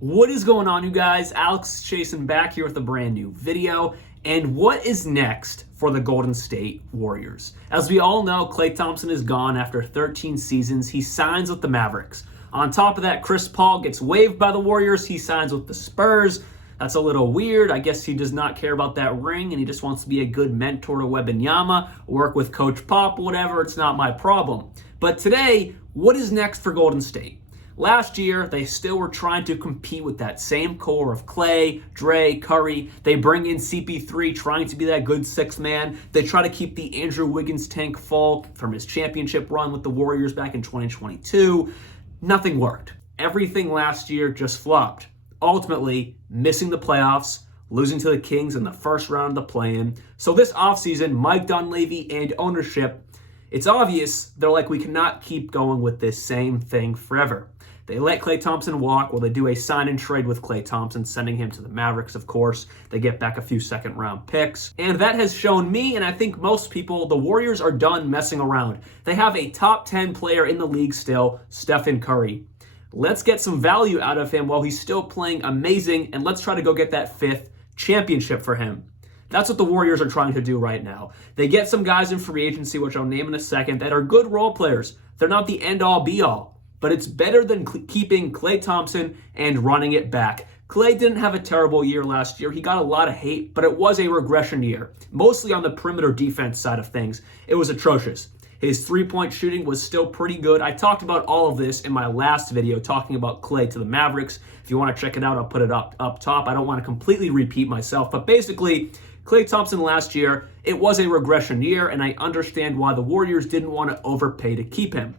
What is going on, you guys? Alex Chasen back here with a brand new video. And what is next for the Golden State Warriors? As we all know, Klay Thompson is gone after 13 seasons. He signs with the Mavericks. On top of that, Chris Paul gets waived by the Warriors. He signs with the Spurs. That's a little weird. I guess he does not care about that ring and he just wants to be a good mentor to Wembanyama, work with Coach Pop, whatever. It's not my problem. But today, what is next for Golden State? Last year, they still were trying to compete with that same core of Klay, Dre, Curry. They bring in CP3, trying to be that good sixth man. They try to keep the Andrew Wiggins tank full from his championship run with the Warriors back in 2022. Nothing worked. Everything last year just flopped. Ultimately, missing the playoffs, losing to the Kings in the first round of the play-in. So this offseason, Mike Dunleavy and ownership, it's obvious they're like, we cannot keep going with this same thing forever. They let Klay Thompson walk. Well, they do a sign and trade with Klay Thompson, sending him to the Mavericks, of course. They get back a few second-round picks. And that has shown me, and I think most people, the Warriors are done messing around. They have a top 10 player in the league still, Steph Curry. Let's get some value out of him while he's still playing amazing, and let's try to go get that fifth championship for him. That's what the Warriors are trying to do right now. They get some guys in free agency, which I'll name in a second, that are good role players. They're not the end-all, be-all. But it's better than keeping Klay Thompson and running it back. Klay didn't have a terrible year last year. He got a lot of hate, but it was a regression year, mostly on the perimeter defense side of things. It was atrocious. His three-point shooting was still pretty good. I talked about all of this in my last video talking about Klay to the Mavericks. If you want to check it out, I'll put it up top. I don't want to completely repeat myself, but basically, Klay Thompson last year, it was a regression year, and I understand why the Warriors didn't want to overpay to keep him.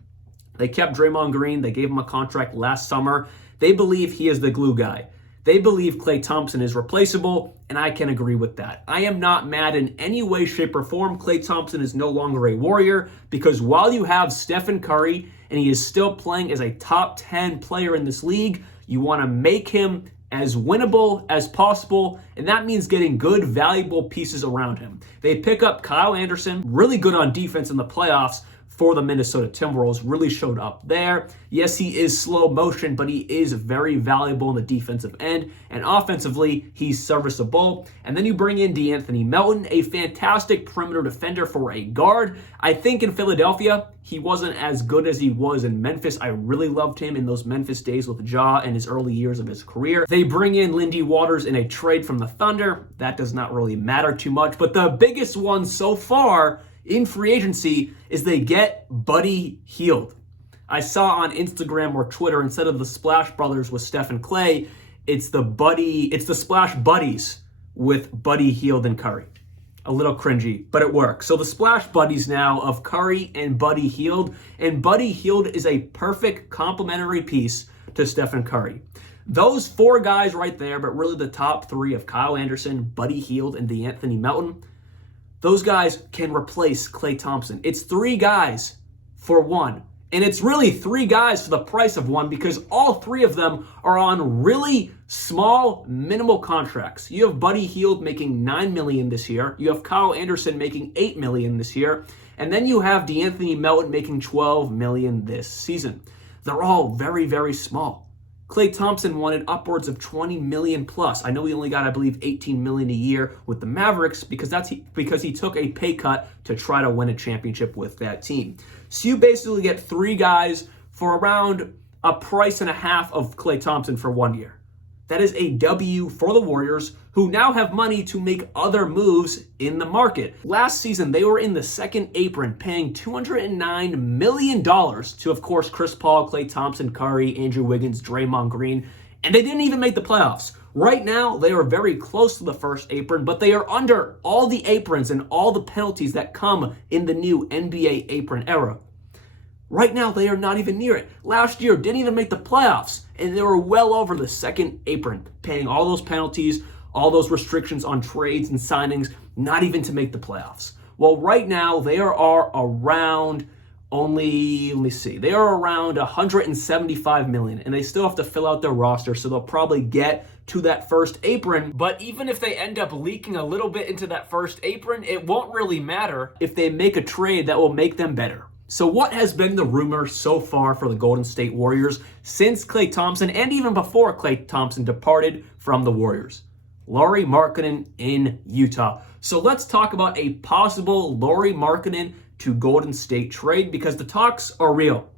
They kept Draymond Green. They gave him a contract last summer. They believe he is the glue guy. They believe Klay Thompson is replaceable, and I can agree with that. I am not mad in any way, shape, or form. Klay Thompson is no longer a Warrior because while you have Steph Curry and he is still playing as a top 10 player in this league, you want to make him as winnable as possible, and that means getting good, valuable pieces around him. They pick up Kyle Anderson, really good on defense in the playoffs, for the Minnesota Timberwolves, really showed up there. Yes, he is slow motion, but he is very valuable in the defensive end, and offensively, he's serviceable. And then you bring in DeAnthony Melton, a fantastic perimeter defender for a guard. I think in Philadelphia, he wasn't as good as he was in Memphis. I really loved him in those Memphis days with Ja and his early years of his career. They bring in Lindy Waters in a trade from the Thunder. That does not really matter too much, but the biggest one so far in free agency is they get Buddy Hield. I saw on Instagram or Twitter, instead of the Splash Brothers with Steph and Klay, it's the Splash Buddies with Buddy Hield and Curry. A little cringy, but it works. So the Splash Buddies now of Curry and Buddy Hield, and Buddy Hield is a perfect complementary piece to Steph and Curry. Those four guys right there, but really the top three of Kyle Anderson, Buddy Hield, and DeAnthony Melton, those guys can replace Klay Thompson. It's three guys for one. And it's really three guys for the price of one because all three of them are on really small, minimal contracts. You have Buddy Hield making $9 million this year. You have Kyle Anderson making $8 million this year. And then you have DeAnthony Melton making $12 million this season. They're all very, very small. Klay Thompson wanted upwards of $20 million plus. I know he only got, I believe, $18 million a year with the Mavericks because he took a pay cut to try to win a championship with that team. So you basically get three guys for around a price and a half of Klay Thompson for 1 year. That is a W for the Warriors, who now have money to make other moves in the market. Last season, they were in the second apron, paying $209 million to, of course, Chris Paul, Klay Thompson, Curry, Andrew Wiggins, Draymond Green, and they didn't even make the playoffs. Right now, they are very close to the first apron, but they are under all the aprons and all the penalties that come in the new NBA apron era. Right now, they are not even near it. Last year, didn't even make the playoffs, and they were well over the second apron, paying all those penalties, all those restrictions on trades and signings, not even to make the playoffs. Well, right now, they are around they are around $175 million, and they still have to fill out their roster, so they'll probably get to that first apron. But even if they end up leaking a little bit into that first apron, it won't really matter if they make a trade that will make them better. So what has been the rumor so far for the Golden State Warriors since Klay Thompson and even before Klay Thompson departed from the Warriors? Lauri Markkanen in Utah. So let's talk about a possible Lauri Markkanen to Golden State trade because the talks are real.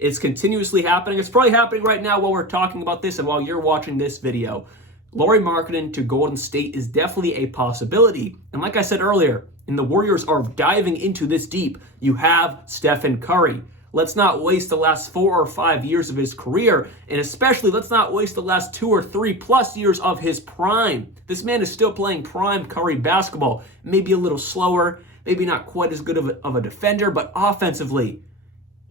It's continuously happening. It's probably happening right now while we're talking about this and while you're watching this video. Lauri Markkanen to Golden State is definitely a possibility. And like I said earlier, and the Warriors are diving into this deep, you have Steph Curry. Let's not waste the last 4 or 5 years of his career, and especially let's not waste the last 2 or 3+ years of his prime. This man is still playing prime Curry basketball. Maybe a little slower, maybe not quite as good of a defender, but offensively,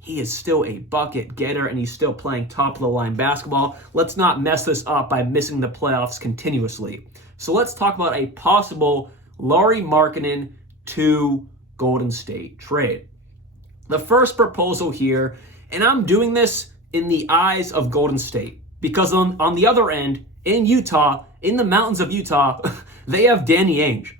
he is still a bucket getter, and he's still playing top-of-the-line basketball. Let's not mess this up by missing the playoffs continuously. So let's talk about a possible Lauri Markkanen to Golden State trade. The first proposal here, and I'm doing this in the eyes of Golden State, because on the other end, in Utah, in the mountains of Utah, they have Danny Ainge,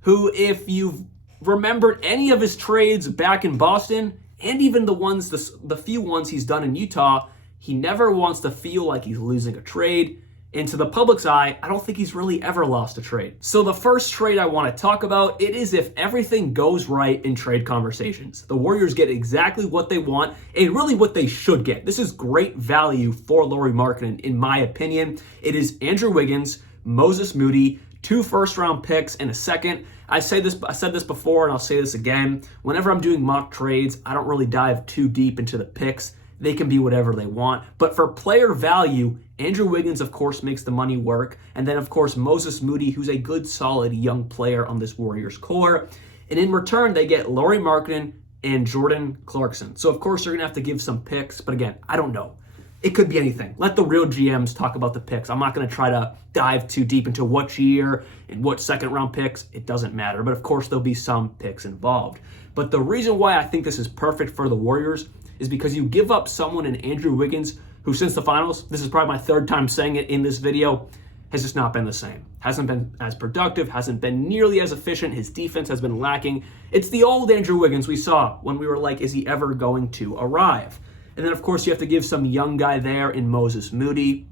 who, if you've remembered any of his trades back in Boston, and even the few ones he's done in Utah, he never wants to feel like he's losing a trade. And to the public's eye, I don't think he's really ever lost a trade. So the first trade I want to talk about, it is if everything goes right in trade conversations. The Warriors get exactly what they want and really what they should get. This is great value for Lauri Markkanen, in my opinion. It is Andrew Wiggins, Moses Moody, 2 first-round picks, and a second. I said this before, and I'll say this again. Whenever I'm doing mock trades, I don't really dive too deep into the picks. They can be whatever they want. But for player value, Andrew Wiggins, of course, makes the money work. And then, of course, Moses Moody, who's a good, solid young player on this Warriors core. And in return, they get Lauri Markkanen and Jordan Clarkson. So, of course, they're going to have to give some picks. But again, I don't know. It could be anything. Let the real GMs talk about the picks. I'm not going to try to dive too deep into what year and what second-round picks. It doesn't matter. But, of course, there'll be some picks involved. But the reason why I think this is perfect for the Warriors is because you give up someone in Andrew Wiggins who, since the finals, this is probably my 3rd time saying it in this video, has just not been the same. Hasn't been as productive, hasn't been nearly as efficient. His defense has been lacking. It's the old Andrew Wiggins we saw when we were like, is he ever going to arrive? And then, of course, you have to give some young guy there in Moses Moody.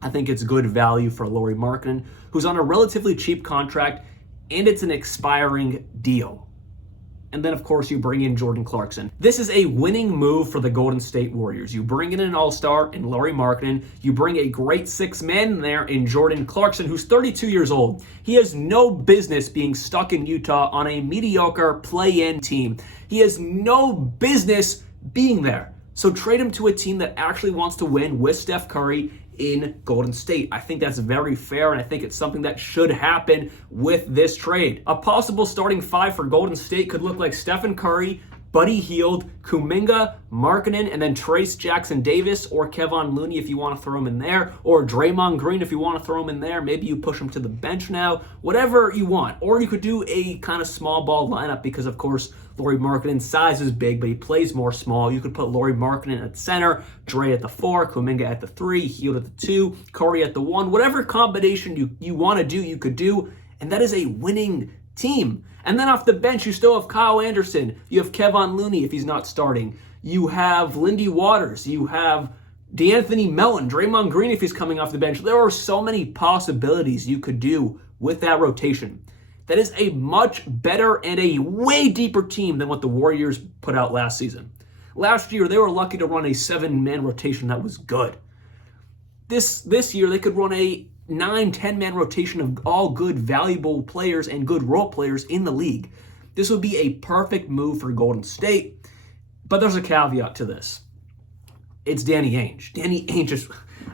I think it's good value for Lauri Markkanen, who's on a relatively cheap contract, and it's an expiring deal. And then, of course, you bring in Jordan Clarkson. This is a winning move for the Golden State Warriors. You bring in an all-star in Lauri Markkanen. You bring a great 6th man in there in Jordan Clarkson, who's 32 years old. He has no business being stuck in Utah on a mediocre play-in team. He has no business being there. So trade him to a team that actually wants to win with Steph Curry in Golden State. I think that's very fair, and I think it's something that should happen with this trade. A possible starting 5 for Golden State could look like Stephen Curry, Buddy Hield, Kuminga, Markkanen, and then Trace Jackson-Davis or Kevon Looney if you want to throw him in there, or Draymond Green if you want to throw him in there. Maybe you push him to the bench now, whatever you want. Or you could do a kind of small ball lineup because, of course, Lauri Markkanen's size is big, but he plays more small. You could put Lauri Markkanen at center, Dre at the 4, Kuminga at the 3, Hield at the 2, Curry at the 1. Whatever combination you want to do, you could do, and that is a winning team. And then off the bench, you still have Kyle Anderson. You have Kevon Looney if he's not starting. You have Lindy Waters. You have DeAnthony Melton, Draymond Green if he's coming off the bench. There are so many possibilities you could do with that rotation. That is a much better and a way deeper team than what the Warriors put out last season. Last year, they were lucky to run a 7-man rotation that was good. This year, they could run a 9-10-man rotation of all good, valuable players and good role players in the league. This would be a perfect move for Golden State, but there's a caveat to this. It's Danny Ainge. Danny Ainge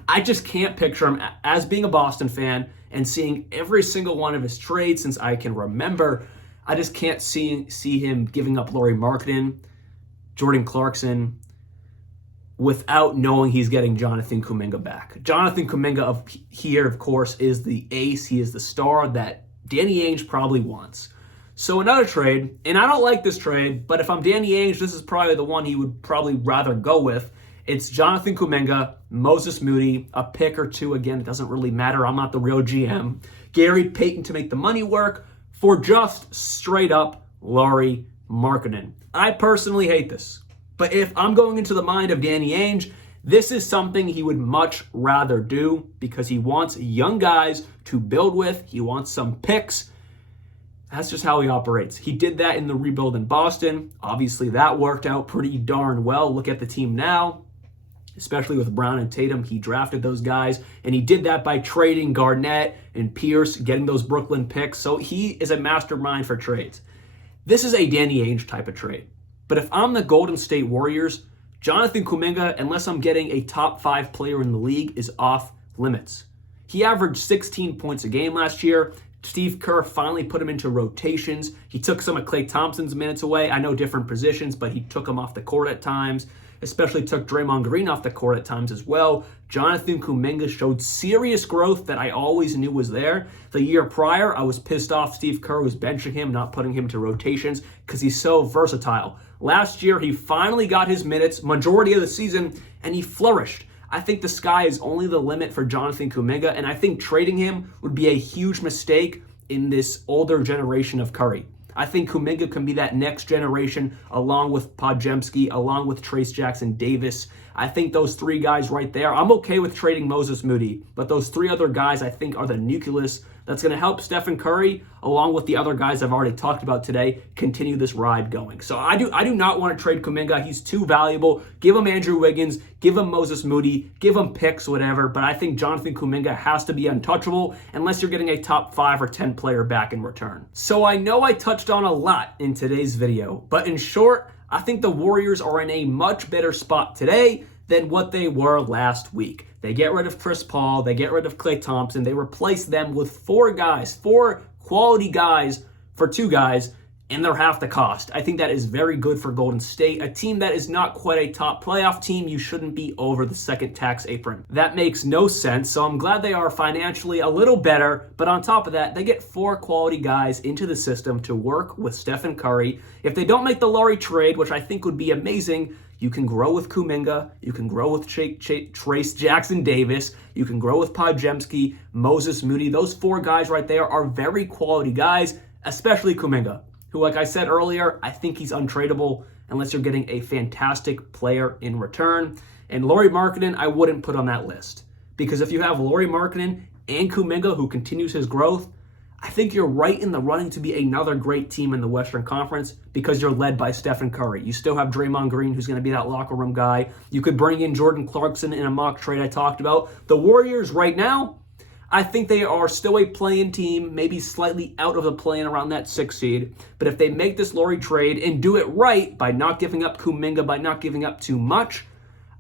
I just can't picture him as being a Boston fan and seeing every single one of his trades since I can remember. I just can't see him giving up Lauri Markkanen, Jordan Clarkson, without knowing he's getting Jonathan Kuminga back. Jonathan Kuminga here, of course, is the ace. He is the star that Danny Ainge probably wants. So another trade, and I don't like this trade, but if I'm Danny Ainge, this is probably the one he would probably rather go with. It's Jonathan Kuminga, Moses Moody, a pick or two. Again, it doesn't really matter. I'm not the real GM. Gary Payton to make the money work for just straight up Lauri Markkanen. I personally hate this, but if I'm going into the mind of Danny Ainge, this is something he would much rather do because he wants young guys to build with. He wants some picks. That's just how he operates. He did that in the rebuild in Boston. Obviously, that worked out pretty darn well. Look at the team now, especially with Brown and Tatum. He drafted those guys, and he did that by trading Garnett and Pierce, getting those Brooklyn picks. So he is a mastermind for trades. This is a Danny Ainge type of trade. But if I'm the Golden State Warriors, Jonathan Kuminga, unless I'm getting a top 5 player in the league, is off limits. He averaged 16 points a game last year. Steve Kerr finally put him into rotations. He took some of Klay Thompson's minutes away. I know different positions, but he took him off the court at times, especially took Draymond Green off the court at times as well. Jonathan Kuminga showed serious growth that I always knew was there. The year prior, I was pissed off Steve Kerr was benching him, not putting him to rotations because he's so versatile. Last year, he finally got his minutes, majority of the season, and he flourished. I think the sky is only the limit for Jonathan Kuminga, and I think trading him would be a huge mistake in this older generation of Curry. I think Kuminga can be that next generation along with Podziemski, along with Trace Jackson Davis. I think those 3 guys right there, I'm okay with trading Moses Moody, but those 3 other guys I think are the nucleus that's going to help Stephen Curry, along with the other guys I've already talked about today, continue this ride going. So I do not want to trade Kuminga. He's too valuable. Give him Andrew Wiggins, give him Moses Moody, give him picks, whatever. But I think Jonathan Kuminga has to be untouchable unless you're getting a top 5 or 10 player back in return. So I know I touched on a lot in today's video, but in short, I think the Warriors are in a much better spot today than what they were last week. They get rid of Chris Paul, they get rid of Klay Thompson, they replace them with 4 guys, 4 quality guys for 2 guys, and they're half the cost. I think that is very good for Golden State, a team that is not quite a top playoff team. You shouldn't be over the second tax apron. That makes no sense, so I'm glad they are financially a little better, but on top of that, they get 4 quality guys into the system to work with Stephen Curry. If they don't make the Lauri trade, which I think would be amazing, you can grow with Kuminga, you can grow with Trace Jackson Davis, you can grow with Podziemski, Moses Moody. Those 4 guys right there are very quality guys, especially Kuminga, who, like I said earlier, I think he's untradeable unless you're getting a fantastic player in return. And Lauri Markkanen, I wouldn't put on that list. Because if you have Lauri Markkanen and Kuminga, who continues his growth, I think you're right in the running to be another great team in the Western Conference because you're led by Stephen Curry. You still have Draymond Green, who's going to be that locker room guy. You could bring in Jordan Clarkson in a mock trade I talked about. The Warriors right now, I think they are still a play-in team, maybe slightly out of the play-in around that 6th seed. But if they make this Lauri trade and do it right by not giving up Kuminga, by not giving up too much,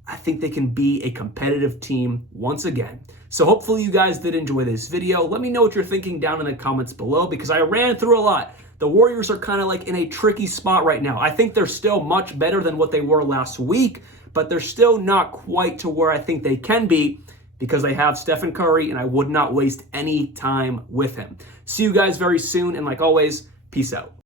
I think they can be a competitive team once again. So hopefully you guys did enjoy this video. Let me know what you're thinking down in the comments below because I ran through a lot. The Warriors are kind of like in a tricky spot right now. I think they're still much better than what they were last week, but they're still not quite to where I think they can be because they have Stephen Curry, and I would not waste any time with him. See you guys very soon, and like always, peace out.